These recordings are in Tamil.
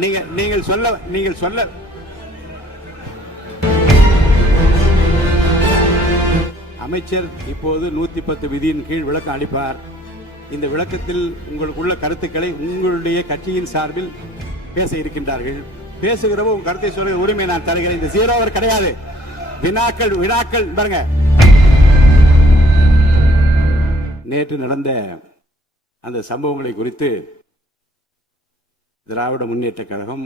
நீங்கள் சொல்ல அமைச்சர் இப்போது 110 விதியின் கீழ் விளக்கம் அளிப்பார். இந்த விளக்கத்தில் உங்களுக்குள்ள கருத்துக்களை உங்களுடைய கட்சியின் சார்பில் பேச இருக்கின்றார்கள். பேசுகிறப்போ உங்க கருத்தை சொல்ற உரிமை நான் தருகிறேன். இந்த 0 அவர் கிடையாது. வினாக்கள் பாருங்க. நேற்று நடந்த அந்த சம்பவங்களை குறித்து திராவிட முன்னேற்ற கழகம்,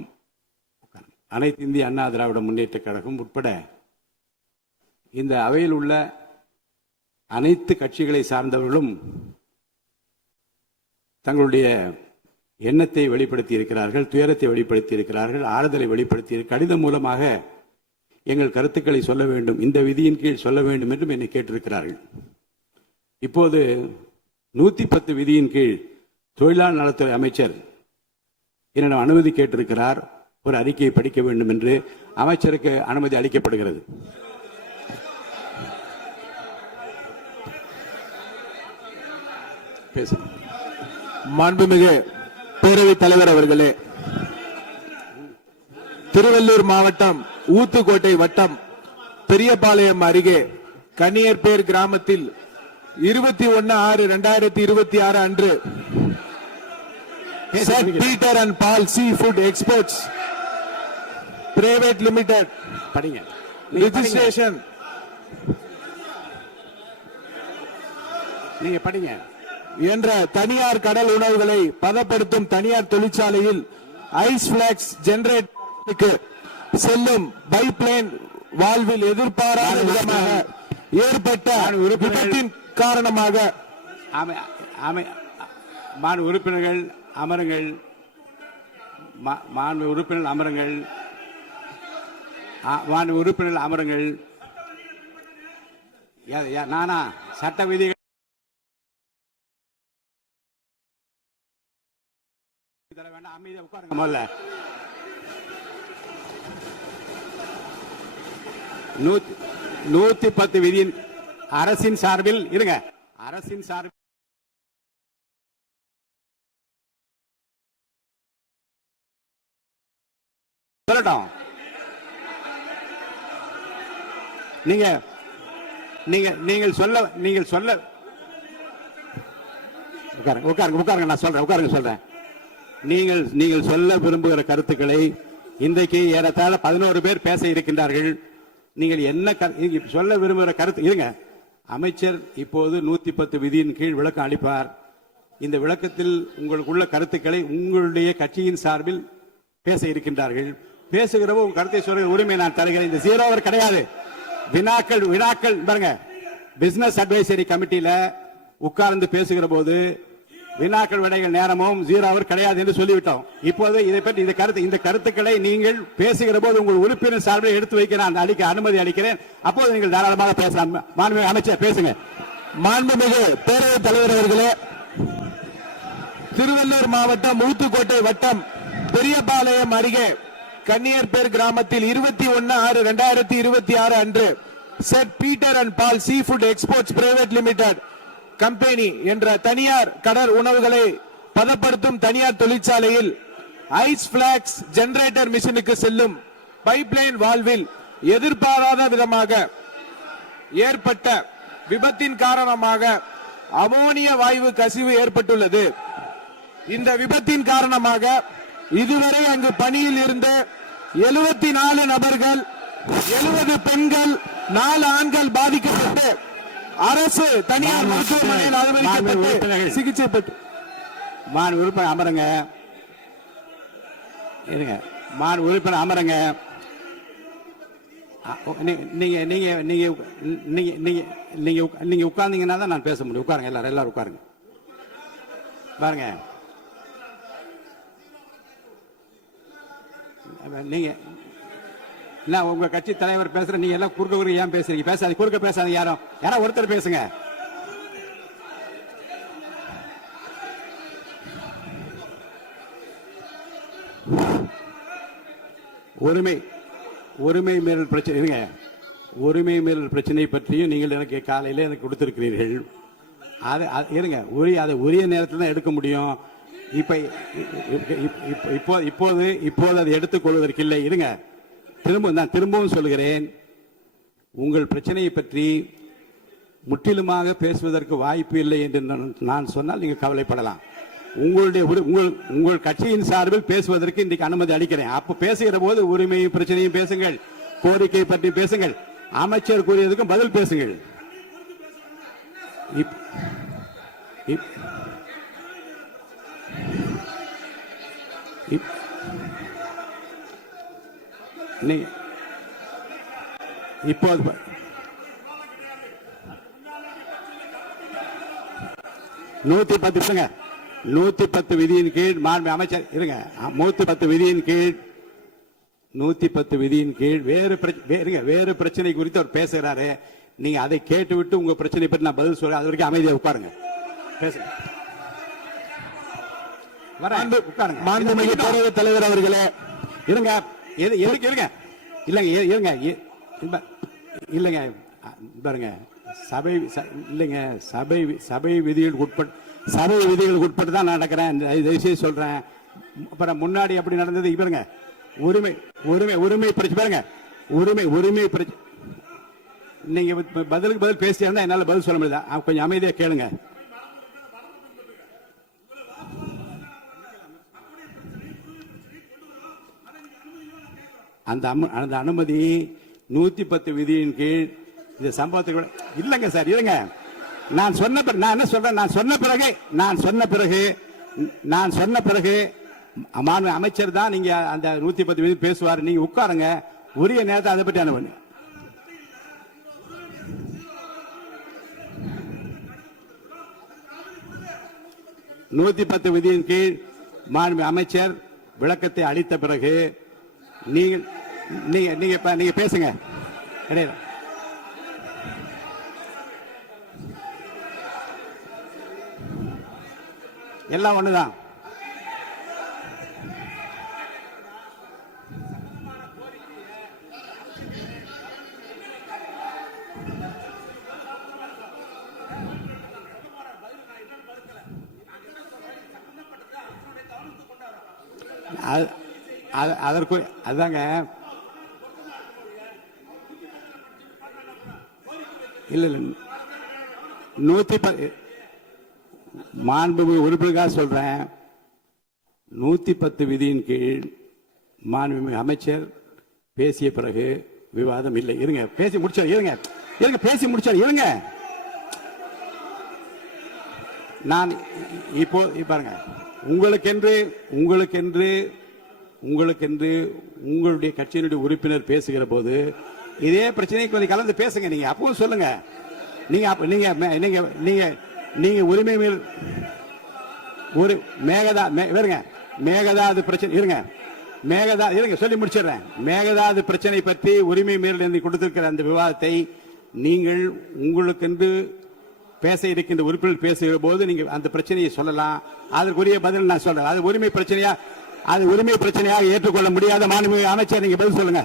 அனைத்து இந்திய அண்ணா திராவிட முன்னேற்ற கழகம் உட்பட இந்த அவையில் உள்ள அனைத்து கட்சிகளை சார்ந்தவர்களும் தங்களுடைய எண்ணத்தை வெளிப்படுத்தி இருக்கிறார்கள், துயரத்தை வெளிப்படுத்தி இருக்கிறார்கள், ஆறுதலை வெளிப்படுத்தி கடிதம் மூலமாக எங்கள் கருத்துக்களை சொல்ல வேண்டும், இந்த விதியின் கீழ் சொல்ல வேண்டும் என்றும் என்னை கேட்டிருக்கிறார்கள். இப்போது 110 விதியின் கீழ் தொழிலாளர் நலத்துறை அமைச்சர் என்னிடம் அனுமதி கேட்டிருக்கிறார். ஒரு அறிக்கையை படிக்க வேண்டும் என்று அமைச்சருக்கு அனுமதி அளிக்கப்படுகிறது. மாண்புமிகு பேரவைத் தலைவர் அவர்களே, திருவள்ளூர் மாவட்டம் ஊத்துக்கோட்டை வட்டம் பெரியபாளையம் அருகே கன்னியர்பேர் கிராமத்தில் 21/6/2026 அன்று Saint Peter and Paul Sea Food Exports Private Limited படிங்க ரெஜிஸ்ட்ரேஷன் நீங்க படிங்க என்ற தனியார் கடல் உணவுகளை பதப்படுத்தும் தனியார் தொழிற்சாலையில் ஐஸ் பிளாக்ஸ் ஜெனரேட்டருக்கு செல்லும் பைப்லைன் வால்வில் எதிர்பாராத விதமாக ஏற்பட்ட விபத்தின் காரணமாக உறுப்பினர்கள் அமருங்கள். உறுப்பினர்கள் அமருங்கள். நானா சட்ட விதிகள் தர வேண்டாம். அமைதியா உட்காருங்க. முதல்ல 110 விதியின் அரசின் சார்பில் இருங்க. அரசின் சார்பில் சொல்லட்டும். நீங்கள் சொல்ல உட்காருங்க. நான் சொல்றேன். நீங்கள் சொல்ல விரும்புகிற கருத்துக்களை இன்றைக்கு ஏறத்தாழ 11 பேர் பேச இருக்கின்றார்கள். நீங்கள் என்ன சொல்ல விரும்புகிற கருத்து இருங்க. அமைச்சர் இப்போது 110 விதியின் கீழ் விளக்கம் அளிப்பார். இந்த விளக்கத்தில் உங்களுக்குள்ள கருத்துக்களை உங்களுடைய கட்சியின் சார்பில் பேச இருக்கின்றார்கள். பேசுகிறப்போ உங்க கருத்தை சொல்ற உரிமை நான் தருகிறேன். இந்த 0 அவர் கிடையாது. வினாக்கள் பாருங்க. பிசினஸ் அட்வைசரி கமிட்டியில உட்கார்ந்து பேசுகிற போது வினாக்கள் விடைகள் நேரமும் 0 அவர் கிடையாது என்று சொல்லிவிட்டோம். இப்போது இதை பற்றி இந்த கருத்துக்களை நீங்கள் பேசுகிற போது உங்கள் உறுப்பினர் சார்பில் எடுத்து வைக்க நான் அனுமதி அளிக்கிறேன். அப்போது நீங்கள் தாராளமாக பேசலாம். மாண்புமிகு அமைச்சர் பேசுங்க. மாண்புமிகு பேரவைத் தலைவர் அவர்களே, திருவள்ளூர் மாவட்டம் ஊத்துக்கோட்டை வட்டம் பெரியபாளையம் அருகே கன்னியர்பேர் கிராமத்தில் 21/6/2026 அன்று Saint Peter and Paul Sea Food Exports Private Limited company என்ற தனியார் கடல் உணவுகளை பதப்படுத்தும் தனியார் தொழிற்சாலையில் ஐஸ் பிளாக்ஸ் ஜெனரேட்டர் மிஷினுக்கு செல்லும் பைப்லைன் வால்வில் எதிர்பாராத விதமாக ஏற்பட்ட விபத்தின் காரணமாக அமோனிய வாயு கசிவு ஏற்பட்டுள்ளது. இந்த விபத்தின் காரணமாக இதுவரை அங்கு பணியில் இருந்த 74 நபர்கள், 70 பெண்கள், 4 ஆண்கள் பாதிக்கப்பட்டு அரசு தனியார் மருத்துவமனையில் அனுமதிக்கப்பட்டு சிகிச்சை பெற்று உறுப்பினர் அமருங்க. உறுப்பினர் அமருங்க. நீங்க உட்கார்ந்தீங்கன்னா தான் நான் பேச முடியும். உட்காருங்க. எல்லாரும் உட்காருங்க. பாருங்க, நீங்க உங்க கட்சி தலைவர் பேசுற, நீங்க எல்லாம் குறுக்க ஏன் பேசுறீங்க? பேசாது, குறுக்க பேசாது. யாரோ ஒருத்தர் பேசுங்க. உரிமை மீறல் பிரச்சனை, உரிமை மீறல் பிரச்சனை பற்றியும் நீங்கள் எனக்கு காலையில் எனக்கு கொடுத்திருக்கிறீர்கள். அது இருங்க, அதை உரிய நேரத்தில் தான் எடுக்க முடியும். இப்போது அதை எடுத்துக் இல்லை. இருங்க, நான் திரும்பவும் சொல்கிறேன், உங்கள் பிரச்சனையை பற்றி முற்றிலுமாக பேசுவதற்கு வாய்ப்பு இல்லை என்று நான் சொன்னால் நீங்கள் கவலைப்படலாம். உங்கள் கட்சியின் சார்பில் பேசுவதற்கு இன்றைக்கு அனுமதி அளிக்கிறேன். அப்ப பேசுகிற போது உரிமையும் பிரச்சனையும் பேசுங்கள், கோரிக்கை பற்றி பேசுங்கள், அமைச்சர் கூறியதுக்கும் பதில் பேசுங்கள். இப்போது 110 விதியின் கீழ் அமைச்சர் இருங்க, 110 விதியின் கீழ் 110 விதியின் கீழ் வேறு பிரச்சனை குறித்து அவர் பேசுகிறாரு. நீங்க அதை கேட்டுவிட்டு உங்க பிரச்சனை பற்றி நான் பதில் சொல்றேன். அது வரைக்கும் அமைதியா உட்காருங்க. பேசுங்க. மாண்புமிகு பேரவைத் தலைவர் அவர்களே, இருங்க, எதுக்கு இருங்க, இல்லங்க இருங்க, இல்லங்க பாருங்க, சபை விதிகளுக்கு உட்பட்டு தான் நடக்கிறேன். தயவுசெய்து சொல்றேன். அப்புறம் முன்னாடி அப்படி நடந்தது. பாருங்க, உரிமை பிரச்சனை பாருங்க, உரிமை பிரச்சனை. நீங்க பதிலுக்கு பதில் பேசியா இருந்தா என்னால பதில் சொல்ல முடியல. கொஞ்சம் அமைதியா கேளுங்க. அந்த அனுமதி 110 விதியின் கீழ் இந்த சம்பவத்துக்கு இல்லங்க சார். இருங்க, நான் என்ன சொல்றேன், நான் சொன்ன பிறகு அமைச்சர் தான் நீங்க அந்த 110 விதி பேசுவார். நீங்க உட்காருங்க, உரிய நேரத்தை அதை பற்றி அனுப்புங்க. நூத்தி 10 விதியின் கீழ் மாண்பு அமைச்சர் விளக்கத்தை அளித்த பிறகு நீங்க பேசுங்க. எல்லாம் ஒண்ணுதான். அதற்கு அதாங்க இல்ல 110 மாண்புமிகு உறுப்பினருக்காக சொல்றேன். 110 விதியின் கீழ் மாண்புமிகு அமைச்சர் பேசிய பிறகு விவாதம் இல்லை. இருங்க, பேசி முடிச்சார். பேசி முடிச்சார். இருங்க, நான் இப்போ பாருங்க, உங்களுக்கென்று உங்களுடைய கட்சியினுடைய உறுப்பினர் பேசுகிற போது இதே பிரச்சனையை கொஞ்சம் கலந்து பேசுங்க. நீங்க அப்பவும் சொல்லுங்க. நீங்க உரிமை மேல் ஒரு மேகதாது பிரச்சனை இருங்க சொல்லி முடிச்சிடுறேன். மேகதாது பிரச்சனை பற்றி உரிமை மீறல் கொடுத்திருக்கிற அந்த விவாதத்தை நீங்கள் உங்களுக்கென்று பேச இருக்கின்ற உறுப்பினர் பேசுகிற போது நீங்க அந்த பிரச்சனையை சொல்லலாம். அதற்குரிய பதில் நான் சொல்றேன். அது உரிமை பிரச்சனையாக ஏற்றுக்கொள்ள முடியாத மாண்புமிகு அமைச்சர், நீங்க பதில் சொல்லுங்க.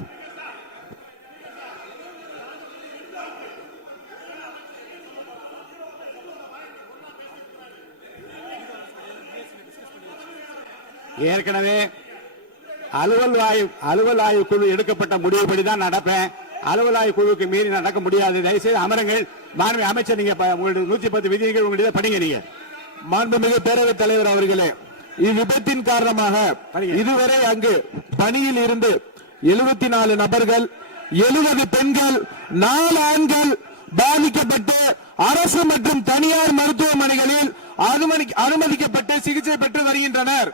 ஏற்கனவே அலுவல் ஆய்வு குழு எடுக்கப்பட்ட முடிவுபடிதான் நடப்பேன். அலுவல் ஆய்வு குழுவுக்கு மீறி நடக்க முடியாது. தயவுசெய்து அமருங்கள். மாண்புமிகு அமைச்சர், நீங்க 110 விதிகள் உங்களுடைய படிங்க. நீங்க மாண்புமிகு பேரவைத் தலைவர் அவர்களே, இவ்விபத்தின் காரணமாக இதுவரை அங்கு பணியில் இருந்து 74 நபர்கள், 70 பெண்கள், 4 ஆண்கள் பாதிக்கப்பட்டு அரசு மற்றும் தனியார் மருத்துவமனைகளில் அனுமதிக்கப்பட்டு சிகிச்சை பெற்று வருகின்றனர்.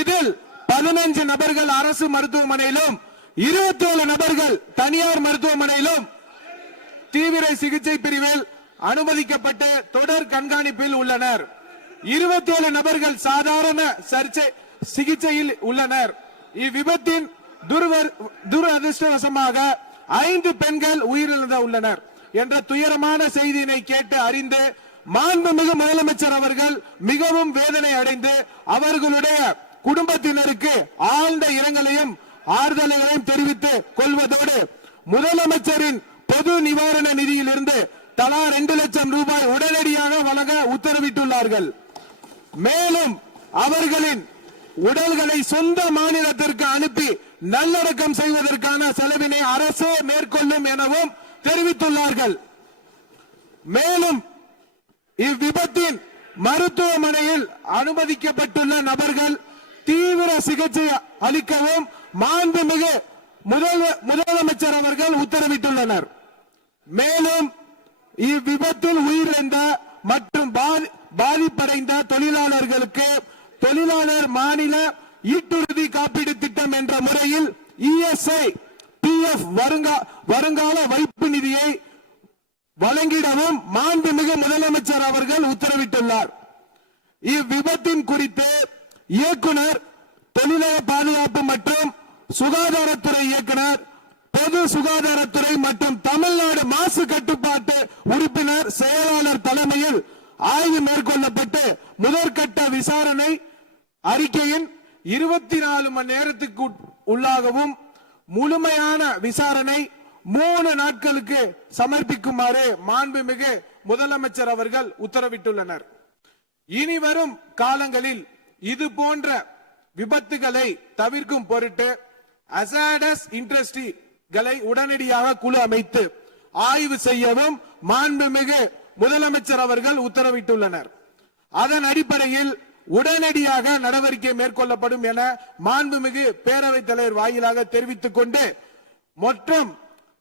இதில் 15 நபர்கள் அரசு மருத்துவமனையிலும் 27 நபர்கள் தனியார் மருத்துவமனையிலும் தீவிர சிகிச்சை பிரிவில் அனுமதிக்கப்பட்டு தொடர் கண்காணிப்பில் உள்ளனர். 27 நபர்கள் சாதாரண சிகிச்சையில் உள்ளனர். இவ்விபத்தின் துரதிருஷ்டவசமாக 5 பெண்கள் உயிரிழந்து உள்ளனர் என்ற துயரமான செய்தியினை கேட்டு அறிந்து மாண்புமிகு முதலமைச்சர் அவர்கள் மிகவும் வேதனை அடைந்து அவர்களுடைய குடும்பத்தினருக்கு ஆழ்ந்த இரங்கலையும் ஆறுதலையும் தெரிவித்துக் கொள்வதோடு முதலமைச்சரின் பொது நிவாரண நிதியிலிருந்து தலா 2 லட்சம் ரூபாய் உடனடியாக வழங்க உத்தரவிட்டுள்ளார்கள். மேலும் அவர்களின் உடல்களை சொந்த மாநிலத்திற்கு அனுப்பி நல்லடக்கம் செய்வதற்கான செலவினை அரசே மேற்கொள்ளும் எனவும் தெரிவித்துள்ளார்கள். மேலும் இவ்விபத்தின் மருத்துவமனையில் அனுமதிக்கப்பட்டுள்ள நபர்கள் தீவிர சிகிச்சை அளிக்கவும் மாண்புமிகு முதலமைச்சர் அவர்கள் உத்தரவிட்டுள்ளனர். மேலும் இவ்விபத்தில் உயிரிழந்த மற்றும் பாதிப்படைந்த தொழிலாளர்களுக்கு தொழிலாளர் மாநில ஈட்டுறுதி காப்பீடு திட்டம் என்ற முறையில் இஎஸ்ஐ பிஎஃப் வருங்கால வைப்பு நிதியை வழங்கிடவும் மாண்புமிகு முதலமைச்சர் அவர்கள் உத்தரவிட்டுள்ளார். இவ்விபத்தின் குறித்து இயக்குனர் தொழிலாள பாதுகாப்பு மற்றும் சுகாதாரத்துறை இயக்குனர் பொது சுகாதாரத்துறை மற்றும் தமிழ்நாடு மாசு கட்டுப்பாட்டு உறுப்பினர் செயலாளர் தலைமையில் ஆய்வு மேற்கொள்ளப்பட்டு முதற்கட்ட விசாரணை அறிக்கையின் 24 மணி நேரத்துக்கு உள்ளாகவும் முழுமையான விசாரணை 3 நாட்களுக்கு சமர்ப்பிக்குமாறு மாண்புமிகு முதலமைச்சர் அவர்கள் உத்தரவிட்டுள்ளனர். இனி வரும் காலங்களில் இது போன்ற விபத்துகளை தவிர்க்கும் பொருட்டு அசாடஸ் இண்டஸ்ட்ரிகளை உடனடியாக குழு அமைத்து ஆய்வு செய்யவும் மாண்புமிகு முதலமைச்சர் அவர்கள் உத்தரவிட்டுள்ளனர். அதன் அடிப்படையில் உடனடியாக நடவடிக்கை மேற்கொள்ளப்படும் என மாண்புமிகு பேரவைத் தலைவர் வாயிலாக தெரிவித்துக் கொண்டு மொத்தம்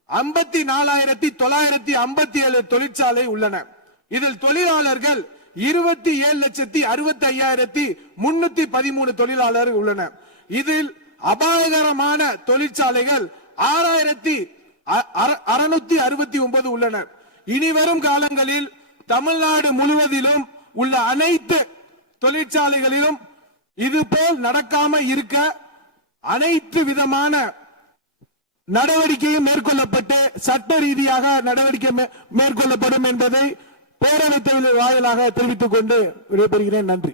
54,957 தொழிற்சாலை உள்ளன. இதில் தொழிலாளர்கள் 27,65,313 தொழிலாளர்கள் உள்ளனர். இதில் அபாயகரமான தொழிற்சாலைகள் 6,669 உள்ளனர். இனிவரும் காலங்களில் தமிழ்நாடு முழுவதிலும் உள்ள அனைத்து தொழிற்சாலைகளிலும் இதுபோல் நடக்காம இருக்க அனைத்து விதமான நடவடிக்கையும் மேற்கொள்ளப்பட்டு சட்ட ரீதியாக நடவடிக்கை மேற்கொள்ளப்படும் என்பதை பேரவைத் தலைவர் வாயிலாக தெரிவித்துக் கொண்டு விடைபெறுகிறேன். நன்றி.